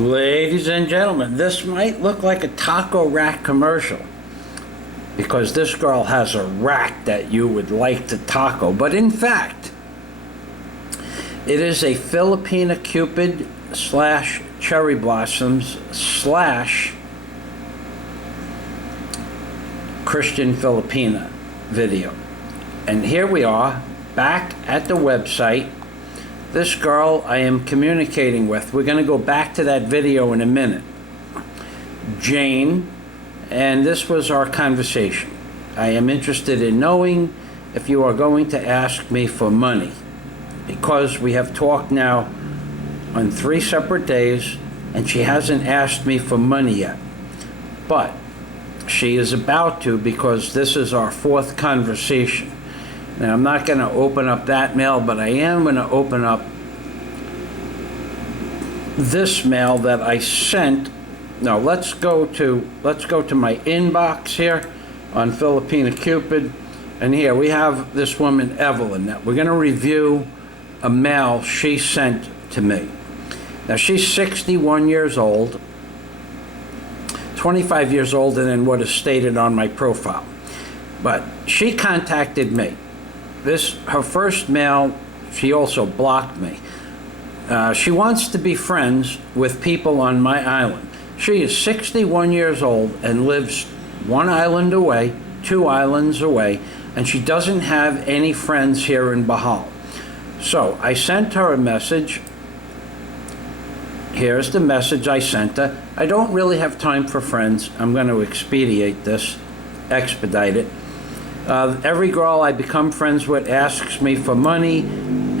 Ladies and gentlemen, this might look like a taco rack commercial because this girl has a rack that you would like to taco, but in fact, it is a Filipina Cupid slash cherry blossoms slash Christian Filipina video. And here we are back at the website. This girl I am communicating with, we're going to go back to that video in a minute, Jane, and this was our conversation. I am interested in knowing if you are going to ask me for money, because we have talked now on 3 separate days and she hasn't asked me for money yet, but she is about to, because this is our 4th conversation. Now, I'm not going to open up that mail, but I am going to open up this mail that I sent. Now, let's go to my inbox here on Filipina Cupid, and here we have this woman Evelyn. Now, we're going to review a mail she sent to me. Now, she's 61 years old, 25 years older than what is stated on my profile, but she contacted me. Her first mail, she also blocked me. She wants to be friends with people on my island. She is 61 years old and lives 1 island away, 2 islands away, and she doesn't have any friends here in Bohol. So I sent her a message. Here's the message I sent her. I don't really have time for friends. I'm going to expedite it. Every girl I become friends with asks me for money,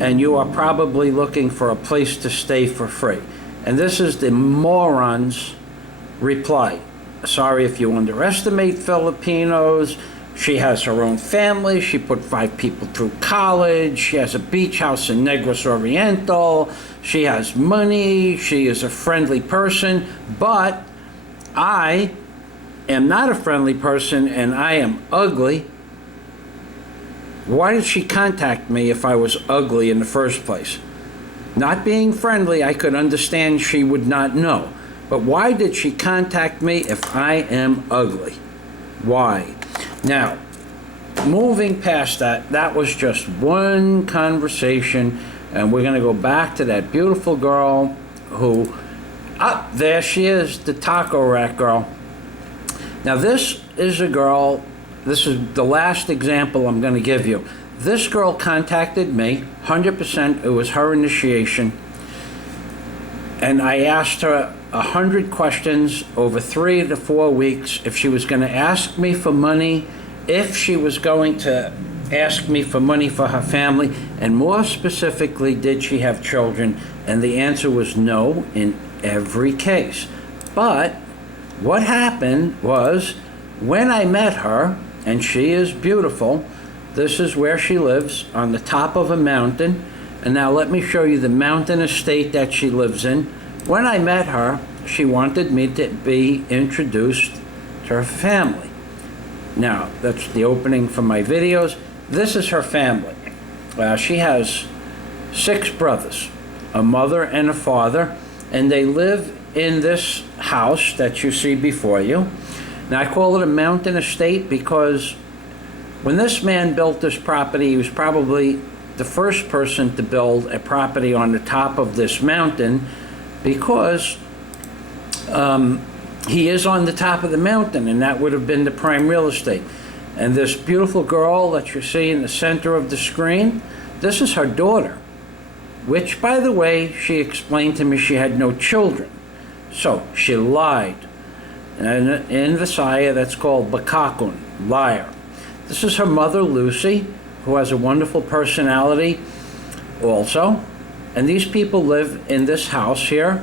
and you are probably looking for a place to stay for free. And this is the moron's reply. Sorry if you underestimate Filipinos. She has her own family. She put 5 people through college. She has a beach house in Negros Oriental. She has money. She is a friendly person. But I am not a friendly person, and I am ugly. Why did she contact me if I was ugly in the first place? Not being friendly, I could understand she would not know. But why did she contact me if I am ugly? Why? Now, moving past that, that was just one conversation, and we're going to go back to that beautiful girl who, there she is, the taco rack girl. Now, this is a girl. This is the last example I'm going to give you. This girl contacted me, 100%, it was her initiation, and I asked her 100 questions over 3 to 4 weeks if she was going to ask me for money, if she was going to ask me for money for her family, and more specifically, did she have children? And the answer was no in every case. But what happened was, when I met her, and she is beautiful. This is where she lives, on the top of a mountain. And now let me show you the mountain estate that she lives in. When I met her, she wanted me to be introduced to her family. Now, that's the opening for my videos. This is her family. She has 6 brothers, a mother and a father, and they live in this house that you see before you. Now, I call it a mountain estate because when this man built this property, he was probably the first person to build a property on the top of this mountain, because he is on the top of the mountain, and that would have been the prime real estate. And this beautiful girl that you see in the center of the screen, this is her daughter, which, by the way, she explained to me she had no children. So she lied. And in Visaya, that's called bakakon, liar. This is her mother, Lucy, who has a wonderful personality also. And these people live in this house here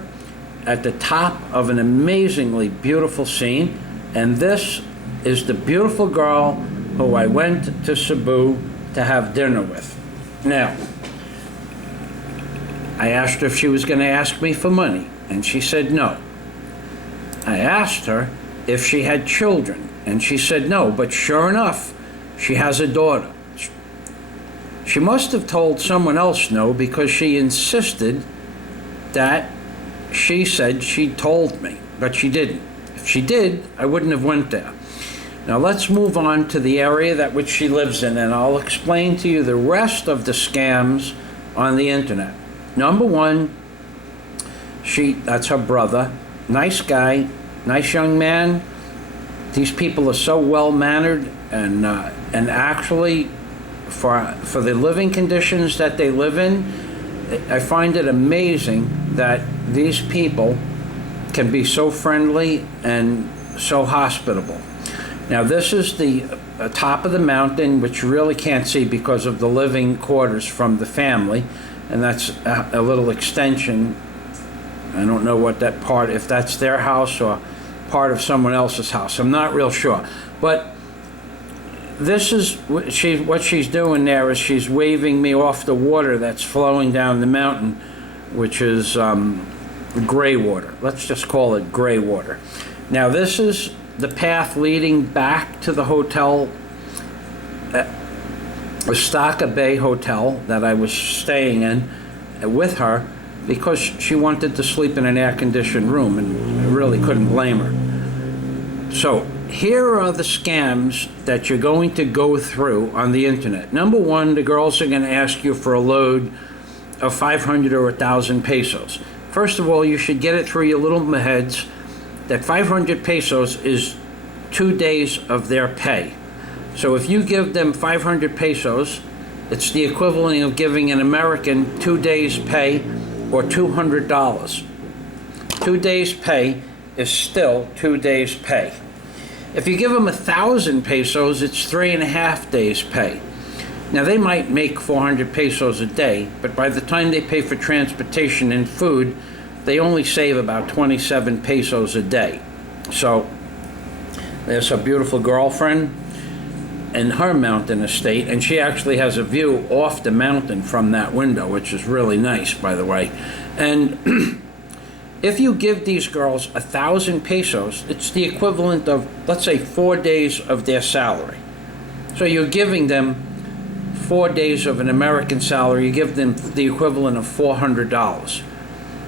at the top of an amazingly beautiful scene. And this is the beautiful girl who I went to Cebu to have dinner with. Now, I asked her if she was going to ask me for money, and she said no. I asked her if she had children, and she said no, but sure enough, she has a daughter. She must have told someone else no, because she insisted that she said she told me, but she didn't. If she did, I wouldn't have went there. Now let's move on to the area that which she lives in, and I'll explain to you the rest of the scams on the internet. Number one, that's her brother. Nice guy, nice young man. These people are so well-mannered, and actually, for the living conditions that they live in, I find it amazing that these people can be so friendly and so hospitable. Now this is the top of the mountain, which you really can't see because of the living quarters from the family, and that's a little extension. I don't know what that part, if that's their house or part of someone else's house. I'm not real sure. But this is what she's doing there is she's waving me off the water that's flowing down the mountain, which is gray water. Let's just call it gray water. Now this is the path leading back to the hotel, Estaca Bay Hotel, that I was staying in with her, because she wanted to sleep in an air-conditioned room, and I really couldn't blame her. So here are the scams that you're going to go through on the internet. Number one, the girls are going to ask you for a load of 500 or 1,000 pesos. First of all, you should get it through your little heads that 500 pesos is 2 days of their pay. So if you give them 500 pesos, it's the equivalent of giving an American 2 days pay or $200. 2 days pay is still 2 days pay. If you give them 1,000 pesos, it's 3.5 days pay. Now they might make 400 pesos a day, but by the time they pay for transportation and food, they only save about 27 pesos a day. So there's her beautiful girlfriend and her mountain estate, and she actually has a view off the mountain from that window, which is really nice, by the way. And if you give these girls 1,000 pesos, it's the equivalent of, let's say, 4 days of their salary. So you're giving them 4 days of an American salary. You give them the equivalent of $400,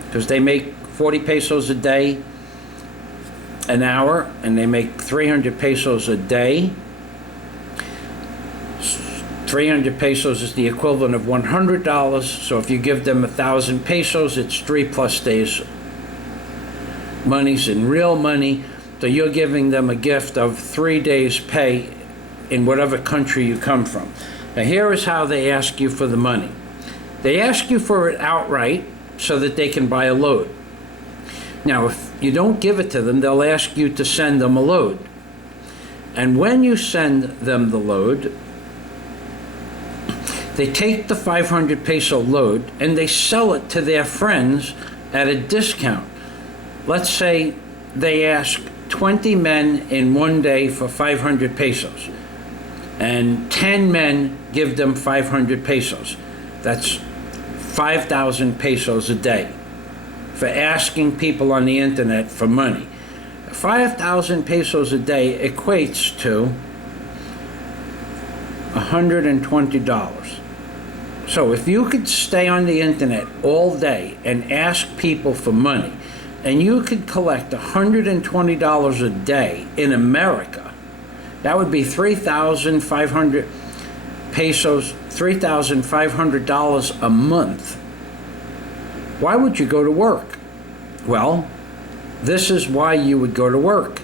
because they make 40 pesos a day an hour, and they make 300 pesos a day. 300 pesos is the equivalent of $100. So if you give them 1,000 pesos, it's 3+ days. Money's in real money. So you're giving them a gift of 3 days pay in whatever country you come from. Now here is how they ask you for the money. They ask you for it outright so that they can buy a load. Now if you don't give it to them, they'll ask you to send them a load. And when you send them the load, they take the 500 peso load and they sell it to their friends at a discount. Let's say they ask 20 men in one day for 500 pesos, and 10 men give them 500 pesos. That's 5,000 pesos a day for asking people on the internet for money. 5,000 pesos a day equates to $120. So if you could stay on the internet all day and ask people for money, and you could collect $120 a day in America, that would be 3,500 pesos, $3,500 a month. Why would you go to work? Well, this is why you would go to work,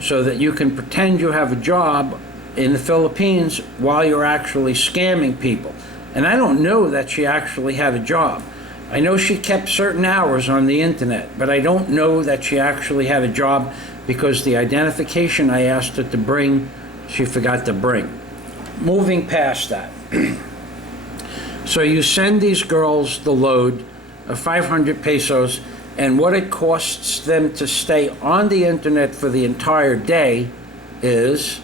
so that you can pretend you have a job in the Philippines while you're actually scamming people. And I don't know that she actually had a job. I know she kept certain hours on the internet, but I don't know that she actually had a job, because the identification I asked her to bring, she forgot to bring. Moving past that. So you send these girls the load of 500 pesos, and what it costs them to stay on the internet for the entire day is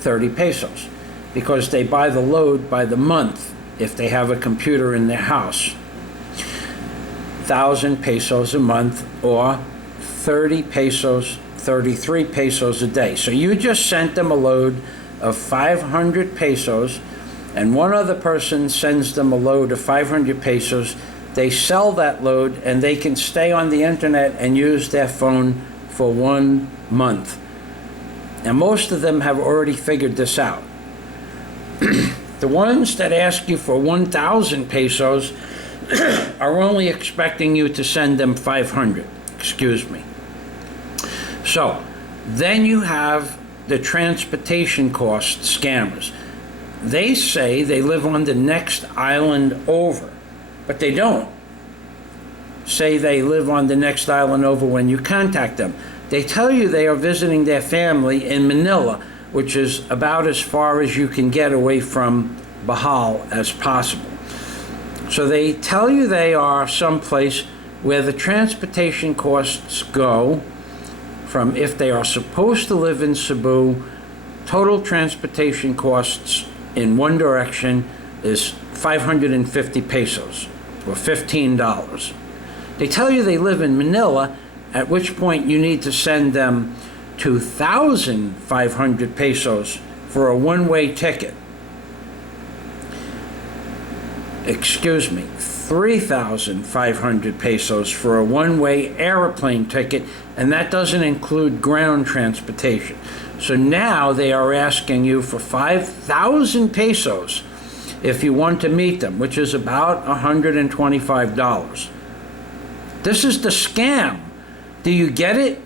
30 pesos, because they buy the load by the month if they have a computer in their house. 1,000 pesos a month, or 30 pesos, 33 pesos a day. So you just sent them a load of 500 pesos, and one other person sends them a load of 500 pesos. They sell that load, and they can stay on the internet and use their phone for 1 month. And most of them have already figured this out. The ones that ask you for 1,000 pesos are only expecting you to send them 500. Excuse me. So, then you have the transportation cost scammers. They say they live on the next island over, but they don't say they live on the next island over when you contact them. They tell you they are visiting their family in Manila, which is about as far as you can get away from Bohol as possible. So they tell you they are someplace where the transportation costs go from, if they are supposed to live in Cebu, total transportation costs in one direction is 550 pesos, or $15. They tell you they live in Manila, at which point you need to send them 2,500 pesos for a one-way ticket. Excuse me, 3,500 pesos for a one-way airplane ticket, and that doesn't include ground transportation. So now they are asking you for 5,000 pesos if you want to meet them, which is about $125. This is the scam. Do you get it?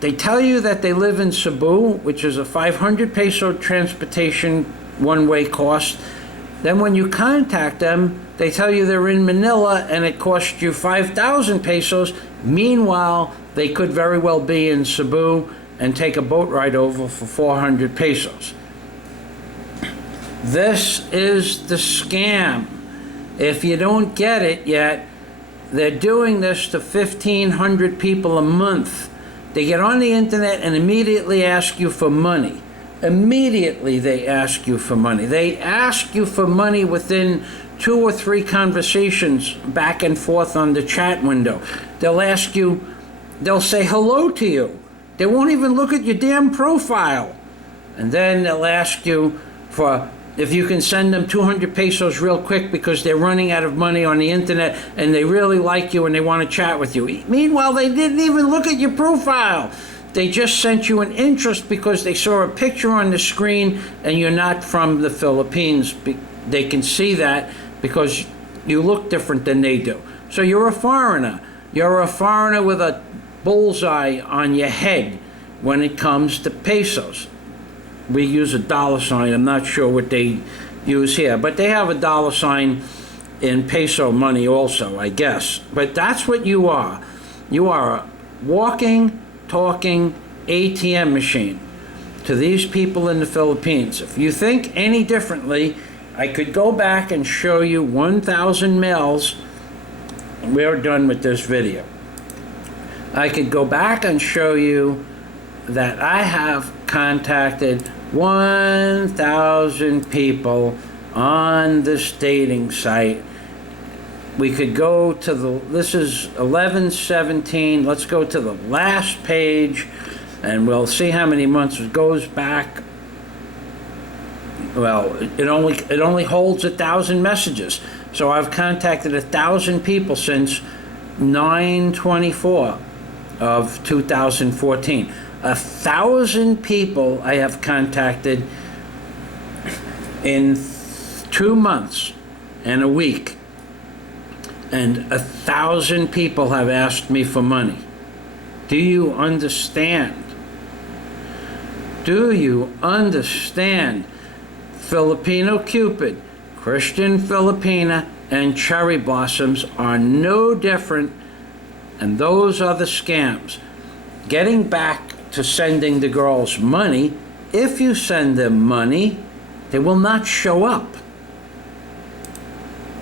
They tell you that they live in Cebu, which is a 500 peso transportation one-way cost. Then when you contact them, they tell you they're in Manila and it costs you 5,000 pesos. Meanwhile, they could very well be in Cebu and take a boat ride over for 400 pesos. This is the scam. If you don't get it yet, they're doing this to 1,500 people a month. They get on the internet and immediately ask you for money. Immediately they ask you for money. They ask you for money within 2 or 3 conversations back and forth on the chat window. They'll ask you, they'll say hello to you. They won't even look at your damn profile. And then they'll ask you for, if you can send them 200 pesos real quick because they're running out of money on the internet and they really like you and they want to chat with you. Meanwhile, they didn't even look at your profile. They just sent you an interest because they saw a picture on the screen and you're not from the Philippines. They can see that because you look different than they do. So you're a foreigner. You're a foreigner with a bullseye on your head when it comes to pesos. We use a dollar sign. I'm not sure what they use here, but they have a dollar sign in peso money also, I guess. But that's what you are. You are a walking, talking ATM machine to these people in the Philippines. If you think any differently, I could go back and show you 1,000 mails. We're done with this video. I could go back and show you that I have contacted 1,000 people on this dating site. We could go to this is 11/17. Let's go to the last page and we'll see how many months it goes back. Well, it only holds 1,000 messages. So I've contacted 1,000 people since 9/24 of 2014. 1,000 people I have contacted in 2 months and a week. And 1,000 people have asked me for money. Do you understand? Do you understand? Filipino Cupid, Christian Filipina, and Cherry Blossoms are no different, and those are the scams. Getting back to sending the girls money, if you send them money, they will not show up.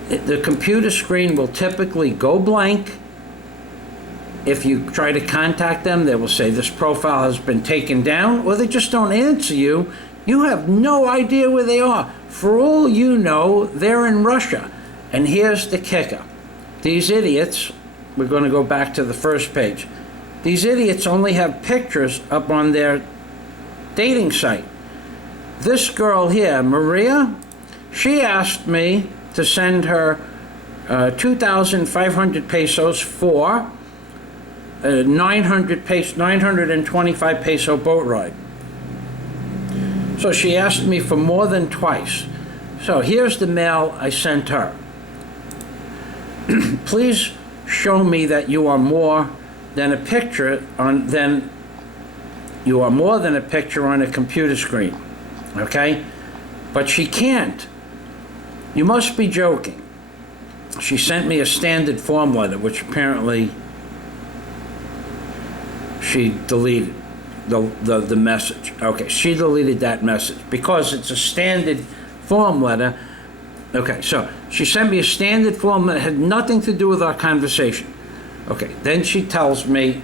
The computer screen will typically go blank. If you try to contact them, they will say this profile has been taken down, or they just don't answer you. You have no idea where they are. For all you know, they're in Russia. And here's the kicker. These idiots, we're going to go back to the first page. These idiots only have pictures up on their dating site. This girl here, Maria, she asked me to send her 2,500 pesos for a 925 peso boat ride. So she asked me for more than twice. So here's the mail I sent her. Please show me that you are more than a picture on a computer screen. Okay? But she can't. You must be joking. She sent me a standard form letter, which apparently she deleted the message. Okay, she deleted that message because it's a standard form letter. Okay, so she sent me a standard form that had nothing to do with our conversation. Okay, then she tells me,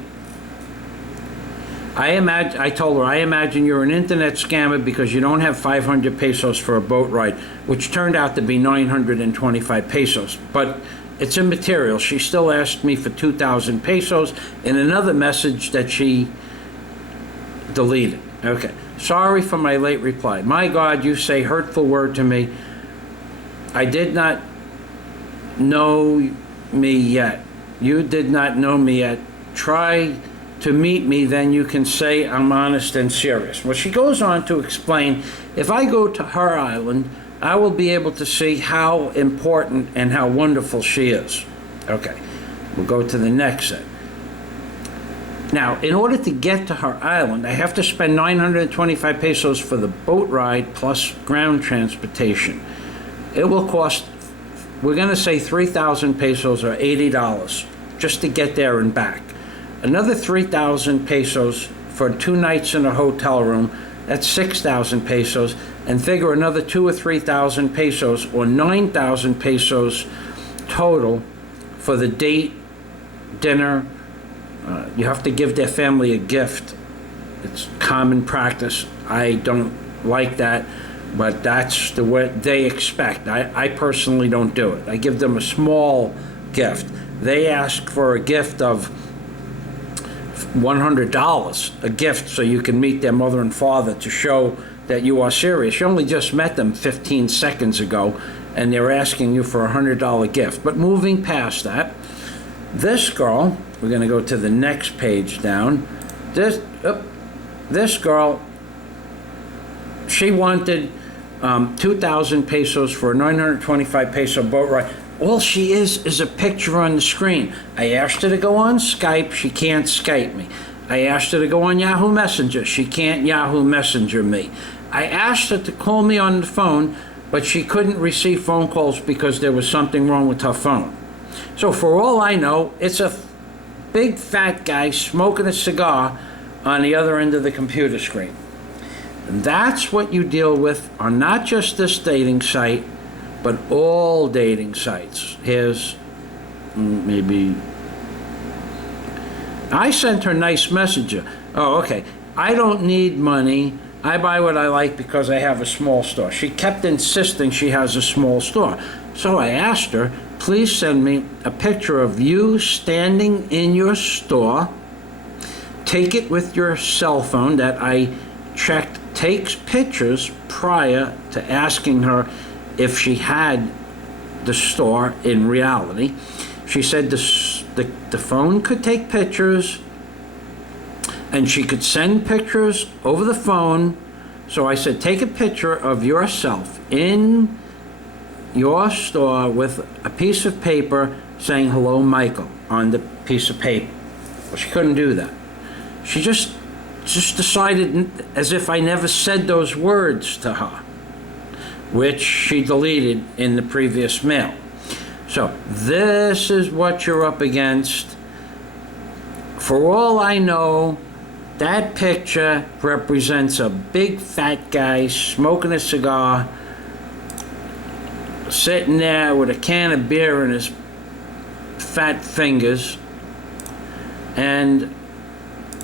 I told her, I imagine you're an internet scammer because you don't have 500 pesos for a boat ride, which turned out to be 925 pesos. But it's immaterial. She still asked me for 2,000 pesos in another message that she deleted. Okay. Sorry for my late reply. My God, you say hurtful word to me. I did not know me yet. You did not know me yet. Try to meet me, then you can say I'm honest and serious. Well, she goes on to explain, if I go to her island, I will be able to see how important and how wonderful she is. Okay, we'll go to the next set. Now, in order to get to her island, I have to spend 925 pesos for the boat ride plus ground transportation. It will cost, we're going to say 3,000 pesos or $80 just to get there and back. Another 3,000 pesos for 2 nights in a hotel room, that's 6,000 pesos, and figure another 2,000 or 3,000 pesos or 9,000 pesos total for the date, dinner. You have to give their family a gift. It's common practice. I don't like that, but that's the way they expect. I personally don't do it. I give them a small gift. They ask for a gift of $100, a gift so you can meet their mother and father to show that you are serious. You only just met them 15 seconds ago, and they're asking you for a $100 gift. But moving past that, this girl, we're going to go to the next page down. This girl, she wanted 2,000 pesos for a 925 peso boat ride. All she is a picture on the screen. I asked her to go on Skype. She can't Skype me. I asked her to go on Yahoo Messenger. She can't Yahoo Messenger me. I asked her to call me on the phone, but she couldn't receive phone calls because there was something wrong with her phone. So for all I know, it's a big fat guy smoking a cigar on the other end of the computer screen. And that's what you deal with on not just this dating site, but all dating sites. Here's maybe. I sent her nice messenger. Oh, okay. I don't need money. I buy what I like because I have a small store. She kept insisting she has a small store. So I asked her, please send me a picture of you standing in your store. Take it with your cell phone that I checked takes pictures prior to asking her if she had the store in reality. She said the phone could take pictures and she could send pictures over the phone. So I said, take a picture of yourself in your store with a piece of paper saying hello Michael on the piece of paper. Well, she couldn't do that. She just decided as if I never said those words to her, which she deleted in the previous mail. So this is what you're up against. For all I know, that picture represents a big fat guy smoking a cigar, sitting there with a can of beer in his fat fingers, and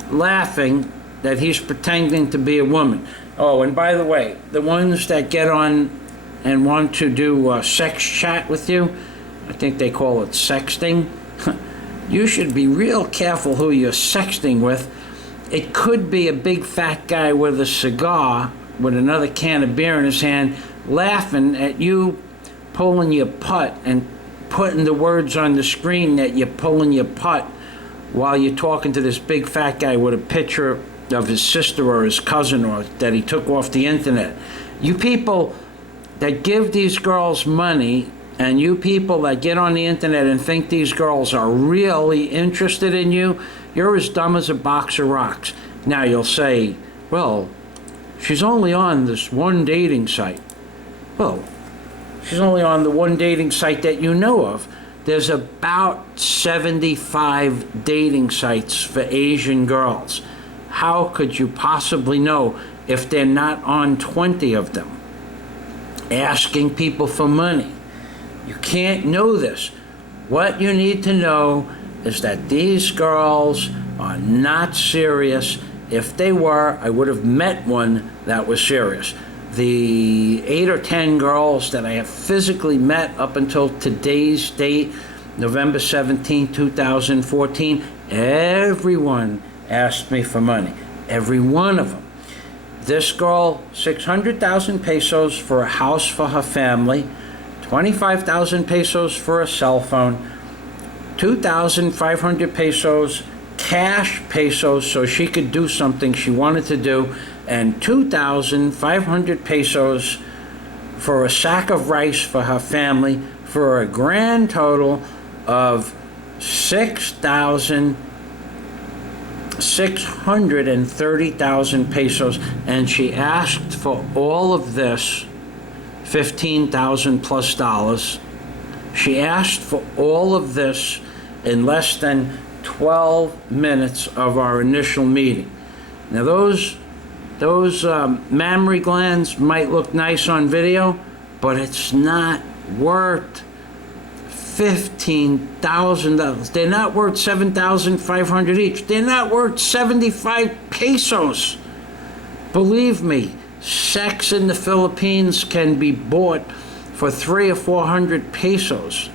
laughing that he's pretending to be a woman. Oh, and by the way, the ones that get on and want to do sex chat with you, I think they call it sexting. You should be real careful who you're sexting with. It could be a big fat guy with a cigar with another can of beer in his hand, laughing at you pulling your putt and putting the words on the screen that you're pulling your putt while you're talking to this big fat guy with a picture of his sister or his cousin or that he took off the internet. You people that give these girls money and you people that get on the internet and think these girls are really interested in you, you're as dumb as a box of rocks. Now you'll say, well, she's only on this one dating site. Well, she's only on the one dating site that you know of. There's about 75 dating sites for Asian girls. How could you possibly know if they're not on 20 of them? Asking people for money. You can't know this. What you need to know is that these girls are not serious. If they were, I would have met one that was serious. The 8 or 10 girls that I have physically met up until today's date, November 17, 2014, everyone asked me for money. Every one of them. This girl, 600,000 pesos for a house for her family, 25,000 pesos for a cell phone, 2,500 pesos cash pesos so she could do something she wanted to do, and 2,500 pesos for a sack of rice for her family, for a grand total of 630,000 pesos. And she asked for all of this, $15,000 plus dollars. She asked for all of this in less than 12 minutes of our initial meeting. Now those mammary glands might look nice on video, but it's not worth $15,000. They're not worth 7,500 each. They're not worth 75 pesos. Believe me, sex in the Philippines can be bought for 300 or 400 pesos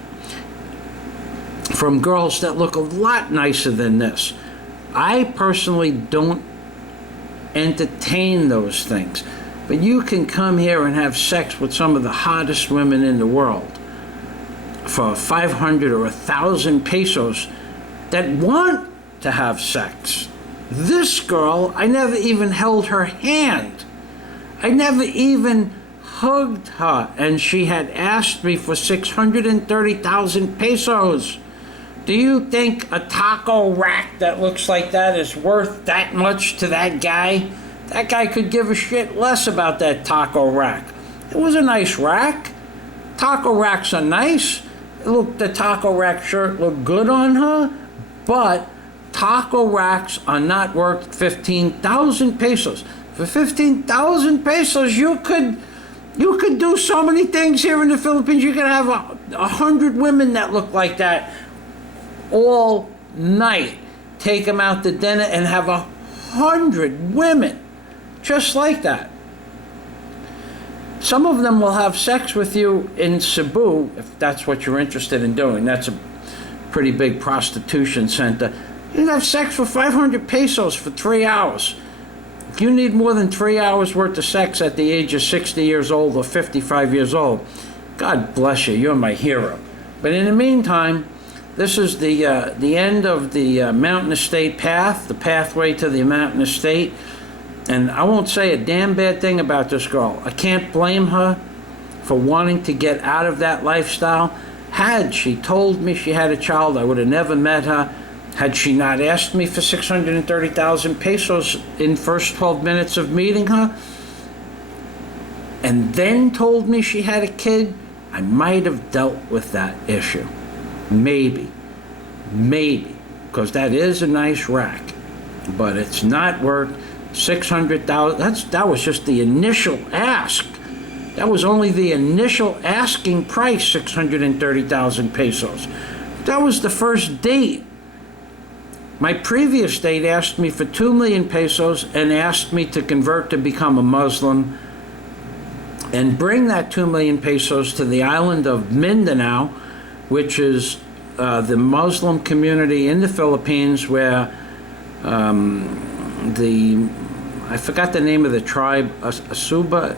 from girls that look a lot nicer than this. I personally don't entertain those things, but you can come here and have sex with some of the hottest women in the world for 500 or 1,000 pesos that want to have sex. This girl, I never even held her hand. I never even hugged her, and she had asked me for 630,000 pesos. Do you think a taco rack that looks like that is worth that much to that guy? That guy could give a shit less about that taco rack. It was a nice rack. Taco racks are nice. Look, the taco rack shirt looked good on her, but taco racks are not worth 15,000 pesos. For 15,000 pesos, you could do so many things here in the Philippines. You could have 100 women that look like that all night. Take them out to dinner and have 100 women just like that. Some of them will have sex with you in Cebu, if that's what you're interested in doing. That's a pretty big prostitution center. You can have sex for 500 pesos for 3 hours. If you need more than 3 hours worth of sex at the age of 60 years old or 55 years old, God bless you, you're my hero. But in the meantime, this is the end of the Mountain Estate path, the pathway to the Mountain Estate. And I won't say a damn bad thing about this girl. I can't blame her for wanting to get out of that lifestyle. Had she told me she had a child, I would have never met her. Had she not asked me for 630,000 pesos in first 12 minutes of meeting her, and then told me she had a kid, I might have dealt with that issue. Maybe, because that is a nice rack, but it's not worth 600,000. That was just the initial ask. That was only the initial asking price, 630,000 pesos. That was the first date. My previous date asked me for 2 million pesos and asked me to convert to become a Muslim and bring that 2 million pesos to the island of Mindanao, which is the Muslim community in the Philippines where I forgot the name of the tribe, Asuba.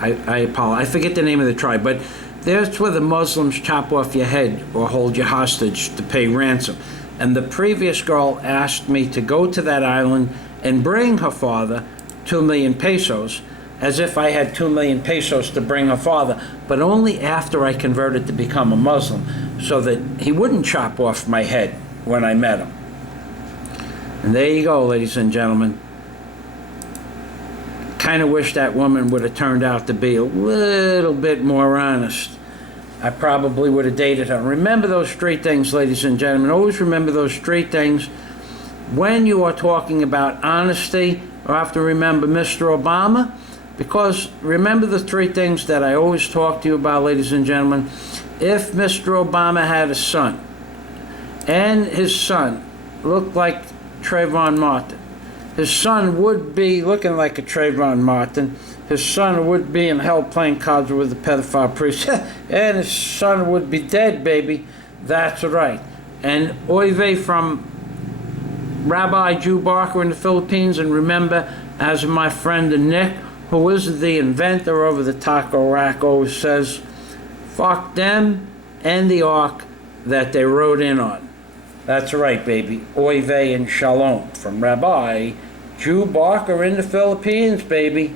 I apologize. I forget the name of the tribe, but There's where the Muslims chop off your head or hold you hostage to pay ransom. And the previous girl asked me to go to that island and bring her father 2 million pesos, as if I had 2 million pesos to bring her father, but only after I converted to become a Muslim, so that he wouldn't chop off my head when I met him. And there you go, ladies and gentlemen. Kind of wish that woman would have turned out to be a little bit more honest. I probably would have dated her. Remember those three things, ladies and gentlemen. Always remember those three things. When you are talking about honesty, you have to remember Mr. Obama, because remember the three things that I always talk to you about, ladies and gentlemen. If Mr. Obama had a son, and his son looked like Trayvon Martin, his son would be looking like a Trayvon Martin. His son would be in hell playing cards with a pedophile priest. And his son would be dead, baby. That's right. And oy vey from Rabbi Jew Barker in the Philippines. And remember, as my friend Nick, who is the inventor of the taco rack, always says, fuck them and the ark that they rode in on. That's right, baby. Oy vey and shalom from Rabbi Jew Barker in the Philippines, baby.